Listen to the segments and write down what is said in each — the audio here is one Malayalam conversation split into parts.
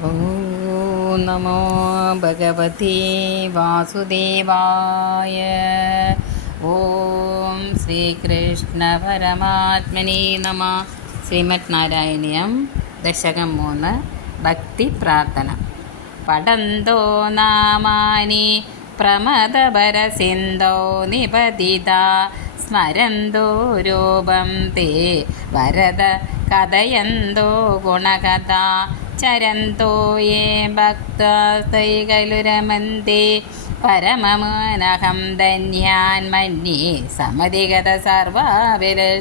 നമോ ഭഗവതി വാസുദേവായ ഓം ശ്രീകൃഷ്ണ പരമാത്മനി നമ ശ്രീമത് നാരായണീയം ദശകം മൂന്ന് ഭക്തി പ്രാർത്ഥന। പടന്തോ നാമാനി പ്രമദപരസിന്ധോ നിപതിത। സ്മരന്തോ രൂപം തേ വരദ കഥയന്തോ ഗുണകഥ। ചരന്തോ യേ ഭക്തൈകലുരമന്തി പരമമാനഹം ധന്യാൻ മന്യേ സമതിഗത സർവാവിരക്ഷിതാൻ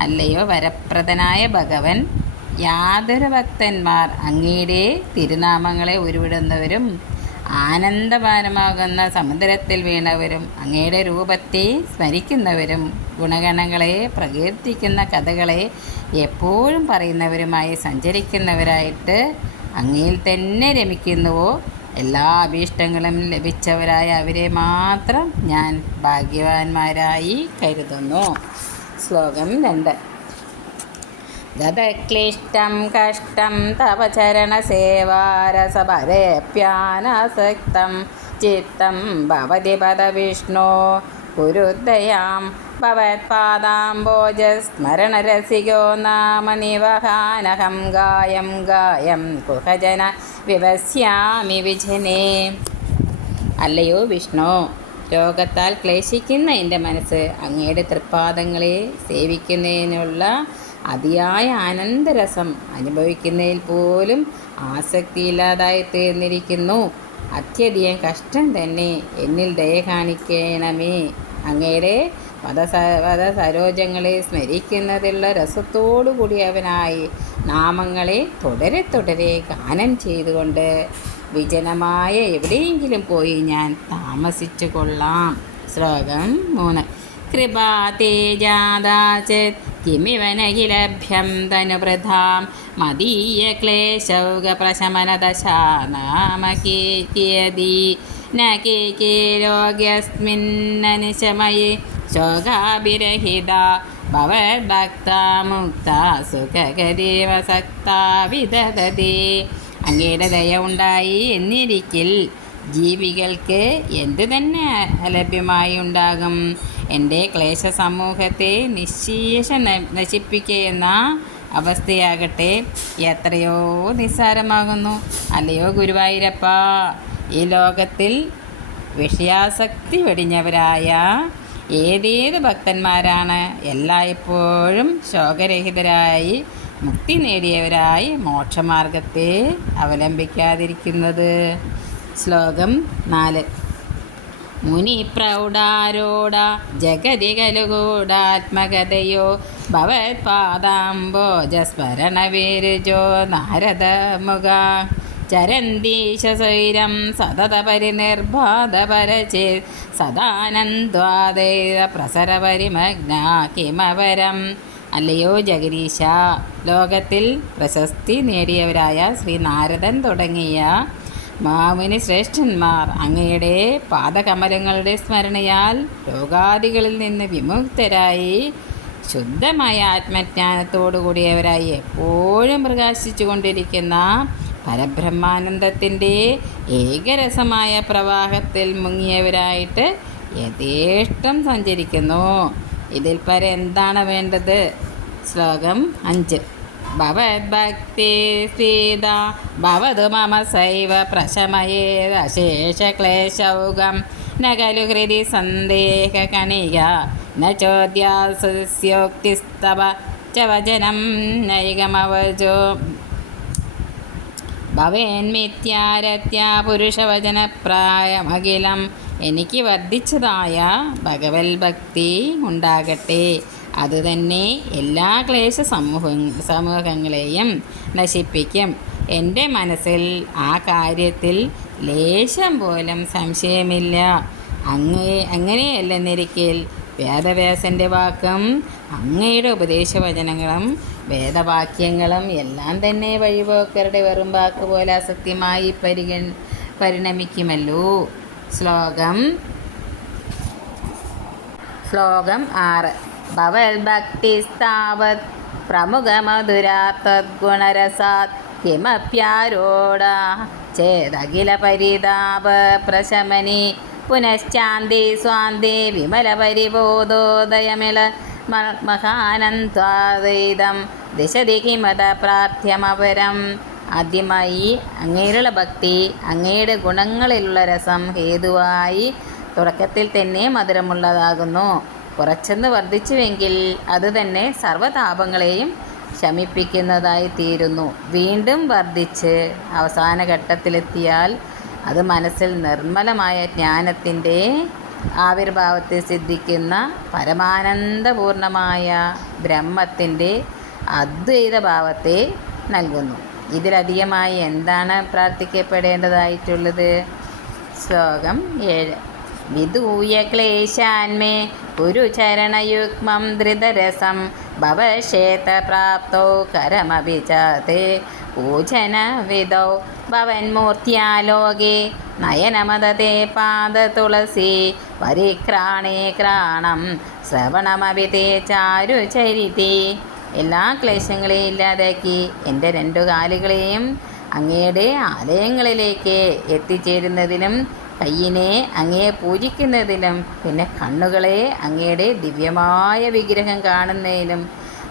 അല്ലയോ വരപ്രദനായ ഭഗവൻ യാതൊരു ഭക്തന്മാർ അങ്ങയുടെ തിരുനാമങ്ങളെ ഉരുവിടുന്നവരും ആനന്ദപാനമാകുന്ന സമുദ്രത്തിൽ വീണവരും അങ്ങയുടെ രൂപത്തെ സ്മരിക്കുന്നവരും ഗുണഗണങ്ങളെ പ്രകീർത്തിക്കുന്ന കഥകളെ എപ്പോഴും പറയുന്നവരുമായി സഞ്ചരിക്കുന്നവരായിട്ട് അങ്ങയിൽ തന്നെ രമിക്കുന്നുവോ? എല്ലാ അഭീഷ്ടങ്ങളും ലഭിച്ചവരായ അവരെ മാത്രം ഞാൻ ഭാഗ്യവാന്മാരായി കരുതുന്നു. ശ്ലോകം രണ്ട്. ഗതക്ലിഷ്ടം കഷ്ടം തവ ചരണസേവാരസപരേപ്യാനാസക്തം ചിത്തം ഭവതി പദവിഷ്ണോ കുരുദയാം ഭവത്പാദാംബോജസ്മരണരസികോ നാമ നിവഹാനഹം ഗായം ഗായം കുഹജന വിവസ്യാമി വിജനേ. അല്ലയോ വിഷ്ണു രോഗത്താൽ ക്ലേശിക്കുന്ന എന്റെ മനസ്സ് അങ്ങയുടെ തൃപ്പാദങ്ങളെ സേവിക്കുന്നതിനുള്ള അതിയായ ആനന്ദരസം അനുഭവിക്കുന്നതിൽ പോലും ആസക്തിയില്ലാതായി തീർന്നിരിക്കുന്നു. അത്യധികം കഷ്ടം തന്നെ എന്നിൽ ദയ കാണിക്കണമേ. അങ്ങയുടെ പദസ പദ സരോജങ്ങളെ സ്മരിക്കുന്നതിലുള്ള രസത്തോടു കൂടിയവനായി നാമങ്ങളെ തുടരെ തുടരെ ഗാനം ചെയ്തുകൊണ്ട് വിജനമായ എവിടെയെങ്കിലും പോയി ഞാൻ താമസിച്ചു കൊള്ളാം. ശ്ലോകം മൂന്ന്. കൃപാതേജാദാചത് കിമിവനകിലഭ്യം തനുവൃഥാം മദീയ ക്ലേശൗകപ്രശമനദശാ നാമ കേയതി ന കേ രോഗ്യസ്മിന്നനിശമയെ ശോകാഭിരഹിത ഭവദ്ഭക്ത മുക്ത സുഖകരീവ സക്ത വിദതേ അങ്ങയുടെ ദയ ഉണ്ടായി എന്നിരിക്കിൽ ജീവികൾക്ക് എന്തു തന്നെ അലഭ്യമായി ഉണ്ടാകും? എന്റെ ക്ലേശ സമൂഹത്തെ നിശേഷ നശിപ്പിക്കുന്ന അവസ്ഥയാകട്ടെ. എത്രയോ നിസ്സാരമാകുന്നു. അല്ലയോ ഗുരുവായൂരപ്പ ഈ ലോകത്തിൽ വിഷയാസക്തി വെടിഞ്ഞവരായ ഏതേത് ഭക്തന്മാരാണ്? എല്ലായ്പ്പോഴും ശോകരഹിതരായി മുക്തി നേടിയവരായി മോക്ഷമാർഗത്തെ അവലംബിക്കാതിരിക്കുന്നത്. ശ്ലോകം നാല്. മുനി ജഗതികലുകൂടാത്മകതയോ? ജഗതി കലുകൂടാത്മകതയോ ഭവത്പാദാംബോജസ്മരണവിരുജോ നാരദമുഖ ചരന്തീശസൈരം സതത പരിനിർബാധപരചേ സദാനന്ദ്വാദൈത പ്രസരപരിമഗ്ന കിമവരം. അല്ലയോ ജഗദീശ ലോകത്തിൽ പ്രശസ്തി നേടിയവരായ ശ്രീ നാരദൻ തുടങ്ങിയ മാമുനി ശ്രേഷ്ഠന്മാർ അങ്ങയുടെ പാദകമലങ്ങളുടെ സ്മരണയാൽ രോഗാദികളിൽ നിന്ന് വിമുക്തരായി ശുദ്ധമായ ആത്മജ്ഞാനത്തോടുകൂടിയവരായി എപ്പോഴും പ്രകാശിച്ചു കൊണ്ടിരിക്കുന്ന പരബ്രഹ്മാനന്ദത്തിന്റെ ഏകരസമായ പ്രവാഹത്തിൽ മുങ്ങിയവരായിട്ട് യഥേഷ്ടം സഞ്ചരിക്കുന്നു. ഇതിൽ പര എന്താണ് വേണ്ടത്? ശ്ലോകം അഞ്ച്. സീത ഭവതു മമ സൈവ പ്രശമയേദശേഷക്ലേശൗകം ന ഖലു ഹൃദി സന്ദേഹകണിക ന ചോദ്യാസ്യോക്തിസ്തവ ച വചനം ഭവേന്മിത്യാരത്യാ ഭവേന്മിത്യാരത്യ പുരുഷവചനപ്രായമഖിലം എനിക്ക് വർദ്ധിച്ചതായ ഭഗവത് ഭക്തി ഉണ്ടാകട്ടെ। അതുതന്നെ എല്ലാ ക്ലേശ സമൂഹ സമൂഹങ്ങളെയും നശിപ്പിക്കും. എന്റെ മനസ്സിൽ ആ കാര്യത്തിൽ ലേശം പോലും സംശയമില്ല. അങ്ങേ അങ്ങനെയല്ലെന്നിരിക്കൽ വേദവ്യാസന്റെ വാക്കും അങ്ങയുടെ ഉപദേശവചനങ്ങളും വേദവാക്യങ്ങളും എല്ലാം തന്നെ വഴിപോക്കരുടെ വെറും വാക്ക് പോലെ അസത്യമായി പരിഗൺ പരിണമിക്കുമല്ലോ. ശ്ലോകം ശ്ലോകം ആറ്. ഭവത്ഭക്തിസ്താവത് പ്രമുഖമധുരാ തദ്ഗുണരസാത് കിമപ്യാരോട ചേതഖില പരിതാപ പ്രശമനി. പുനശ്ചാന്തി സ്വാന്തി വിമല പരിബോധോദയമിള. മഹാനന്ദാദൈതം ദിശതി കിമത പ്രാർത്ഥ്യമപരം. ആദ്യമായി അങ്ങയിലുള്ള ഭക്തി അങ്ങയുടെ ഗുണങ്ങളിലുള്ള രസം ഹേതുവായി തുടക്കത്തിൽ തന്നെ മധുരമുള്ളതാകുന്നു. കുറച്ചെന്ന് വർദ്ധിച്ചുവെങ്കിൽ അത് തന്നെ സർവതാപങ്ങളെയും ശമിപ്പിക്കുന്നതായി തീരുന്നു. വീണ്ടും വർദ്ധിച്ച് അവസാന ഘട്ടത്തിലെത്തിയാൽ അത് മനസ്സിൽ നിർമ്മലമായ ജ്ഞാനത്തിന്റെ ആവിർഭാവത്തെ സിദ്ധിക്കുന്ന പരമാനന്ദപൂർണമായ ബ്രഹ്മത്തിന്റെ അദ്വൈത ഭാവത്തെ നൽകുന്നു. ഇതിലധികമായി എന്താണ് പ്രാർത്ഥിക്കപ്പെടേണ്ടതായിട്ടുള്ളത്? ശ്ലോകം ഏഴ്. വിദൂയ ക്ലേശാന്മേ ഗുരുചരണയുഗ്മം ധൃതരസം ഭവക്ഷേത്രപ്രാപ്തോ കരമഭിചാതേ പൂജനവിധൗ ഭവന്മൂർത്തിയാലോകെ നയനമദതേ പാദതുളസി പരിക്രാണേ ക്രാണം ശ്രവണമവിതേ തേ ചാരുചരിതി എല്ലാ ക്ലേശങ്ങളെയും ഇല്ലാതാക്കി എന്റെ രണ്ടു കാലുകളെയും അങ്ങയുടെ ആലയങ്ങളിലേക്ക് എത്തിച്ചേരുന്നതിനും കയ്യിനെ അങ്ങയെ പൂജിക്കുന്നതിനും പിന്നെ കണ്ണുകളെ അങ്ങയുടെ ദിവ്യമായ വിഗ്രഹം കാണുന്നതിനും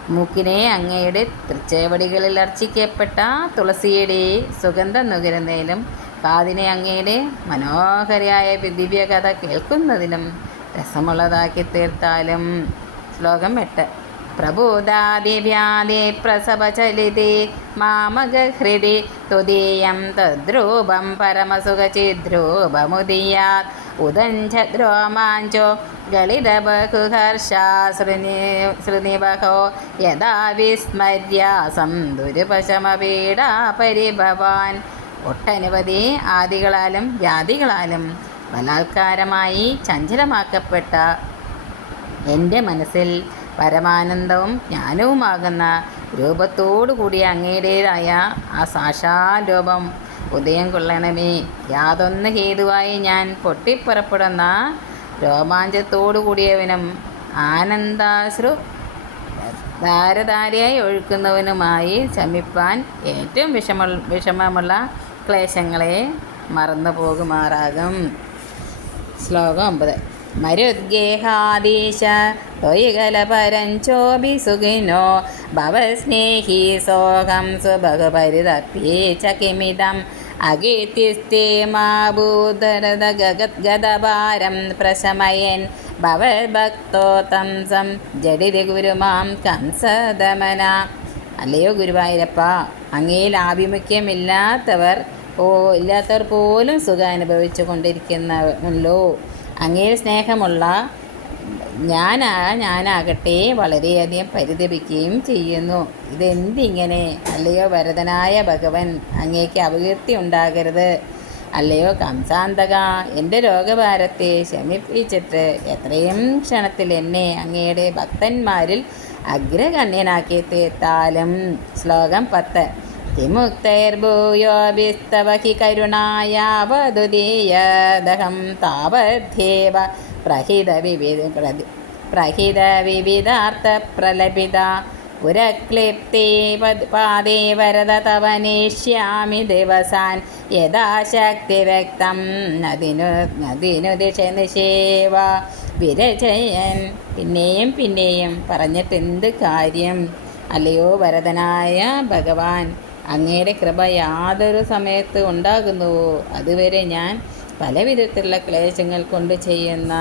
മൂക്കിനെ അങ്ങയുടെ തൃച്ചേവടികളിൽ അർച്ചിക്കപ്പെട്ട തുളസിയുടെ സുഗന്ധം നുകരുന്നതിനും കാതിനെ അങ്ങയുടെ മനോഹരയായ ദിവ്യകഥ കേൾക്കുന്നതിനും രസമുള്ളതാക്കി തീർത്താലും ശ്ലോകം എട്ട്. പ്രബോധാദിവ്യാദി പ്രസവചലിതി മാമകഹൃതി തുദീയം തദ്രൂപം പരമസുഖചിദ്രൂപമുദീയാത്. ഉദഞ്ചദ്രോമാഞ്ചോ ഗളിതബഹുഹർഷാശ്രുനിബഹോ യഥാ വിസ്മര്യാസം ദുരുപശമപീഡാ പരിഭവാൻ ഒട്ടനവധി ആദികളാലും ജാതികളാലും ബലാത്കാരമായി ചഞ്ചലമാക്കപ്പെട്ട എന്റെ മനസ്സിൽ പരമാനന്ദവും ജ്ഞാനവുമാകുന്ന രൂപത്തോടു കൂടിയ അങ്ങയുടേതായ ആ സാക്ഷാൽ രൂപം ഉദയം കൊള്ളണമേ. യാതൊന്ന് ഹേതുവായി ഞാൻ പൊട്ടിപ്പുറപ്പെടുന്ന രോമാഞ്ചത്തോടു കൂടിയവനും ആനന്ദാശ്രു ധാരധാരയായി ഒഴുക്കുന്നവനുമായി ശമിപ്പാൻ ഏറ്റവും വിഷമ വിഷമമുള്ള ക്ലേശങ്ങളെ മറന്നു പോകുമാറാകും ശ്ലോകം ഒമ്പത്. മരുദ്ഗേഹാദീശ ത്വയികലപരഞ്ചോഭി സുഖിനോ ഭവസ്നേഹി സോഹം സുഭഗപരിതപ്യേ ച കിമിതം അകീർത്തിസ്തേ മാഭൂതരത ഗഗദ്ഗതഭാരം പ്രശമയൻ ഭവഭക്തോ തംസം ജഡിതി ഗുരുമാം കംസദമന. അല്ലയോ ഗുരുവായൂരപ്പ അങ്ങയിൽ ആഭിമുഖ്യമില്ലാത്തവർ ഓ ഇല്ലാത്തവർ പോലും സുഖം അനുഭവിച്ചു കൊണ്ടിരിക്കുന്നല്ലോ അങ്ങയിൽ സ്നേഹമുള്ള ഞാനാ ഞാനാകട്ടെ വളരെയധികം പരിതപിക്കുകയും ചെയ്യുന്നു. ഇതെന്തിങ്ങനെ? അല്ലയോ വരതനായ ഭഗവൻ അങ്ങേക്ക് അപകീർത്തി ഉണ്ടാകരുത്. അല്ലയോ കംസാന്തക എന്റെ രോഗഭാരത്തെ ശമിപ്പിച്ചിട്ട് എത്രയും ക്ഷണത്തിൽ എന്നെ അങ്ങയുടെ ഭക്തന്മാരിൽ അഗ്രഗണ്യനാക്കി തീർത്താലും ശ്ലോകം പത്ത്. വിമുക്തൈർഭൂയോഭിസ്തവ ഹി കരുണായാവതുദീയദഹം താവധ്യേവ പ്രഹിത വിവിധ പ്രതി പ്രഹിത വിവിധാർത്ഥ പ്രലപിത പുരക്ലിപ്തേ പാദേ വരത തവനേഷ്യാമി ദിവസാൻ യഥാശക്തി വ്യക്തം. നദിനു നദിനു ദിശ നിശേവ വിരചയൻ. പിന്നെയും പിന്നെയും പറഞ്ഞിട്ട് എന്ത് കാര്യം? അല്ലയോ വരതനായ ഭഗവാൻ അങ്ങയുടെ കൃപ യാതൊരു സമയത്ത് ഉണ്ടാകുന്നുവോ? അതുവരെ ഞാൻ പല വിധത്തിലുള്ള ക്ലേശങ്ങൾ കൊണ്ട് ചെയ്യുന്ന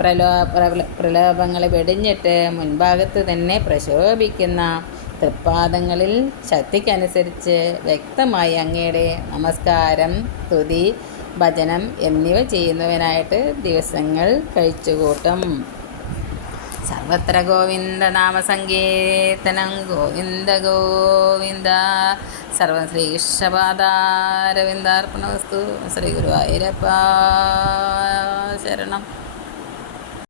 പ്രലോ പ്രല- പ്രലോഭങ്ങളെ വെടിഞ്ഞിട്ട് മുൻഭാഗത്ത് തന്നെ പ്രശോഭിക്കുന്ന തൃപ്പാദങ്ങളിൽ ശക്തിക്കനുസരിച്ച് വ്യക്തമായി അങ്ങയുടെ നമസ്കാരം തുതി ഭജനം എന്നിവ ചെയ്യുന്നവനായിട്ട് ദിവസങ്ങൾ കഴിച്ചുകൂട്ടും. ಸರ್ವತ್ರ ಗೋವಿಂದ ನಾಮ ಸಂಗೀತನಂ ಗೋವಿಂದ ಗೋವಿಂದ. ಸರ್ವ ಶ್ರೀ ಶಬಾದಾರವಿಂದಾರ್ಪಣ ವಸ್ತು ಶ್ರೀ ಗುರುವಾಯೂರಪ್ಪ ಶರಣಂ.